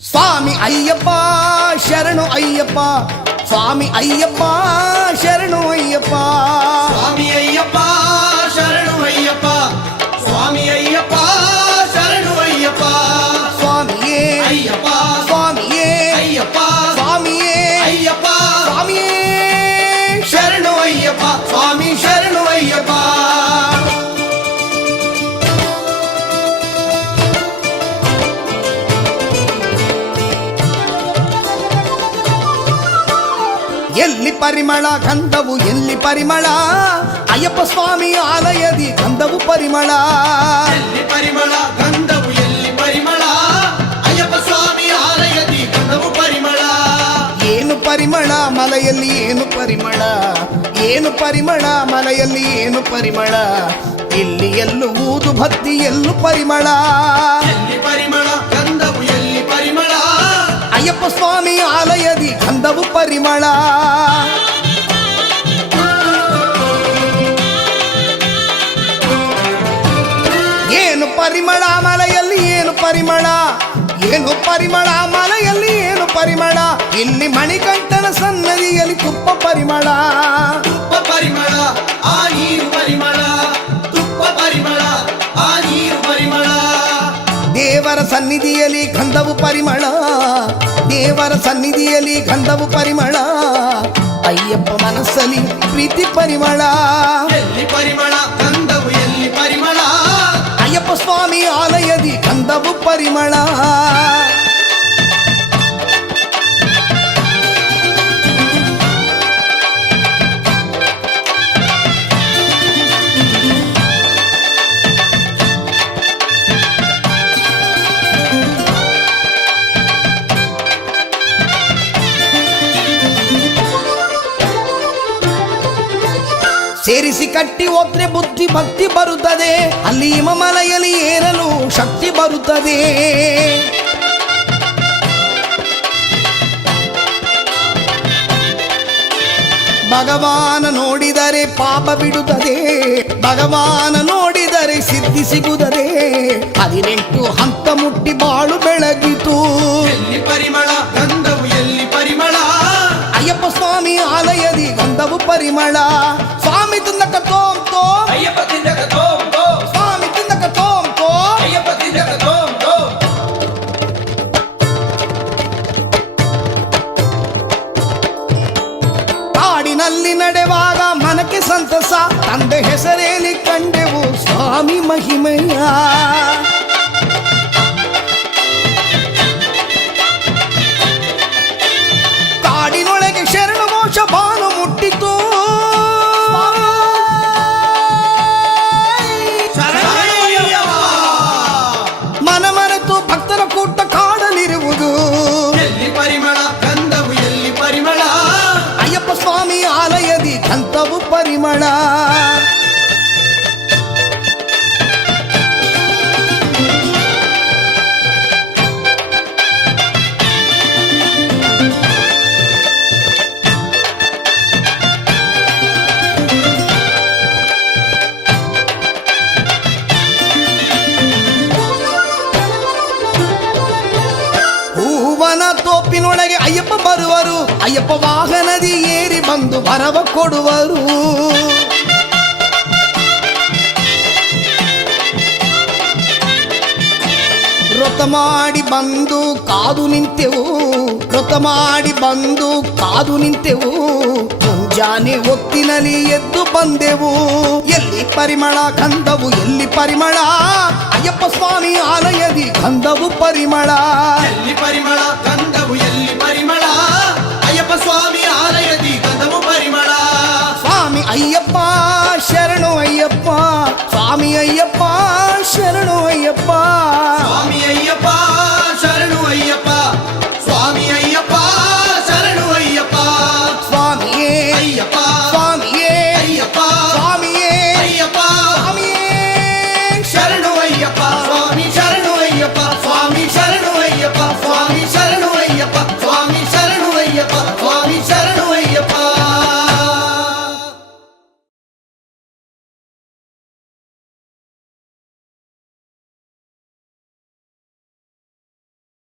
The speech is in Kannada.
ಸ್ವಾಮಿ ಅಯ್ಯಪ್ಪ ಶರಣು ಅಯ್ಯಪ್ಪ, ಸ್ವಾಮಿ ಅಯ್ಯಪ್ಪ ಶರಣು ಅಯ್ಯಪ್ಪ, ಸ್ವಾಮಿ ಅಯ್ಯಪ್ಪ ಶರಣು ಅಯ್ಯಪ್ಪ, ಸ್ವಾಮಿ ಅಯ್ಯಪ್ಪ ಶರಣು ಅಯ್ಯಪ್ಪ, ಸ್ವಾಮಿಯೇ ಅಯ್ಯಪ್ಪ ಸ್ವಾಮಿಯೇ ಅಯ್ಯಪ್ಪ, ಸ್ವಾಮಿಯೇ ಅಯ್ಯಪ್ಪ ಸ್ವಾಮಿಯೇ ಶರಣು ಅಯ್ಯಪ್ಪ, ಸ್ವಾಮಿ ಶರಣು ಅಯ್ಯಪ್ಪ. ಎಲ್ಲಿ ಪರಿಮಳ ಗಂಧವು ಎಲ್ಲಿ ಪರಿಮಳ, ಅಯ್ಯಪ್ಪ ಸ್ವಾಮಿ ಆಲಯದಿ ಗಂಧವು ಪರಿಮಳ. ಎಲ್ಲಿ ಪರಿಮಳ ಗಂಧವು ಎಲ್ಲಿ ಪರಿಮಳ, ಅಯ್ಯಪ್ಪ ಸ್ವಾಮಿ ಆಲಯದಿ ಗಂಧವು ಪರಿಮಳ. ಏನು ಪರಿಮಳ ಮಲೆಯಲ್ಲಿ ಏನು ಪರಿಮಳ, ಏನು ಪರಿಮಳ ಮಲೆಯಲ್ಲಿ ಏನು ಪರಿಮಳ, ಇಲ್ಲಿ ಎಲ್ಲೂ ಊದು ಭಕ್ತಿ ಎಲ್ಲೂ ಪರಿಮಳ. ಎಲ್ಲಿ ಪರಿಮಳ ಗಂಧವು ಎಲ್ಲಿ ಪರಿಮಳ, ಅಯ್ಯಪ್ಪ ಸ್ವಾಮಿ ಆಲಯದಿ ಗಂಧವು ಪರಿಮಳ. ಏನು ಪರಿಮಳ ಮಲೆಯಲ್ಲಿ ಏನು ಪರಿಮಳ, ಏನು ಪರಿಮಳ ಮಲೆಯಲ್ಲಿ ಏನು ಪರಿಮಳ, ಇಲ್ಲಿ ಮಣಿಕಂಠನ ಸನ್ನದಿಯಲ್ಲಿ ತುಪ್ಪ ಪರಿಮಳ. ತುಪ್ಪ ಪರಿಮಳ ಆ ನೀರು ಪರಿಮಳ, ತುಪ್ಪ ಪರಿಮಳ ಆ ನೀರು ಪರಿಮಳ. ದೇವರ ಸನ್ನಿಧಿಯಲ್ಲಿ ಗಂಧವು ಪರಿಮಳ, ದೇವರ ಸನ್ನಿಧಿಯಲ್ಲಿ ಗಂಧವು ಪರಿಮಳ, ಅಯ್ಯಪ್ಪ ಮನಸ್ಸಲ್ಲಿ ಪ್ರೀತಿ ಪರಿಮಳ. ಎಲ್ಲಿ ಪರಿಮಳ ಗಂಧವು ಎಲ್ಲಿ ಪರಿಮಳ, ಅಯ್ಯಪ್ಪ ಸ್ವಾಮಿ ಆಲಯದಿ ಗಂಧವು ಪರಿಮಳ. ಸೇರಿಸಿ ಕಟ್ಟಿ ಹೋದ್ರೆ ಬುದ್ಧಿ ಭಕ್ತಿ ಬರುತ್ತದೆ, ಅಲ್ಲಿ ಹಿಮಮಲೆಯಲ್ಲಿ ಏರಲು ಶಕ್ತಿ ಬರುತ್ತದೆ. ಭಗವಾನ ನೋಡಿದರೆ ಪಾಪ ಬಿಡುತ್ತದೆ, ಭಗವಾನ ನೋಡಿದರೆ ಸಿದ್ಧಿ ಸಿಗುತ್ತದೆ. 18 ಹಂತ ಮುಟ್ಟಿ ಬಾಳು ಬೆಳಗಿತು. ಎಲ್ಲಿ ಪರಿಮಳ ಗಂಧವು ಎಲ್ಲಿ ಪರಿಮಳ, ಅಯ್ಯಪ್ಪ ಸ್ವಾಮಿ ಆಲಯದಿ ಗಂಧವು ಪರಿಮಳ. ಸ್ವಾಮಿ ತಿಂದಕ ತೋಂ ತೋಂ, ಅಯ್ಯಪ್ಪ ತಿಂದಕ ತೋಂ ತೋಂ, ಸ್ವಾಮಿ ತಿಂದಕ ತೋಂ ತೋಂ. ಅಯ್ಯಪ್ಪ ತಿಂದಕ ತೋಂ ತೋಂ. ಕಾಡಿನಲ್ಲಿ ನಡೆವಾಗ ಮನಕ್ಕೆ ಸಂತಸ, ತಂದೆ ಹೆಸರೇಲಿ ಕಂಡೆವು ಸ್ವಾಮಿ ಮಹಿಮೆಯ. ಕಾಡಿನೊಳಗೆ ಶರಣ ಮೋಕ್ಷ ಬಾನು ಮುಟ್ಟಿತು. ಶರಣಯ್ಯಪ್ಪ. ಮನ ಮರೆತು ಭಕ್ತರ ಕೂಟ ಕಾಡಲಿರುವುದು. ಎಲ್ಲಿ ಪರಿಮಳ ಗಂಧವು ಎಲ್ಲಿ ಪರಿಮಳ, ಅಯ್ಯಪ್ಪ ಸ್ವಾಮಿ ಆಲಯದಿ ಗಂಧವು ಪರಿಮಳ. ಹೂವನ ತೋಪಿನೊಳಗೆ ಅಯ್ಯಪ್ಪ ಬರುವರು, ಅಯ್ಯಪ್ಪ ವಾಹನದಿ ಏರಿ ಬಂದು ವರವ ಕೊಡುವರು. ವ್ರತ ಮಾಡಿ ಬಂದು ಕಾದು ನಿಂತೆವು, ವ್ರತ ಮಾಡಿ ಬಂದು ಕಾದು ನಿಂತೆವು. ಮುಂಜಾನೆ ಹೊತ್ತಿನಲ್ಲಿ ಎದ್ದು ಬಂದೆವು. ಎಲ್ಲಿ ಪರಿಮಳ ಗಂಧವು ಎಲ್ಲಿ ಪರಿಮಳ, ಅಯ್ಯಪ್ಪ ಸ್ವಾಮಿ ಆಲಯದಿ ಗಂಧವು ಪರಿಮಳ. ಎಲ್ಲಿ ಪರಿಮಳ ಗಂಧವು ಎಲ್ಲಿ ಪರಿಮಳ, ಅಯ್ಯಪ್ಪ ಸ್ವಾಮಿ ಆಲಯದಿ ಗಂಧವು ಪರಿಮಳ. ಸ್ವಾಮಿ ಅಯ್ಯಪ್ಪ ಶರಣು ಅಯ್ಯಪ್ಪ, ಸ್ವಾಮಿ ಅಯ್ಯಪ್ಪ ಶರಣು ಅಯ್ಯಪ್ಪ.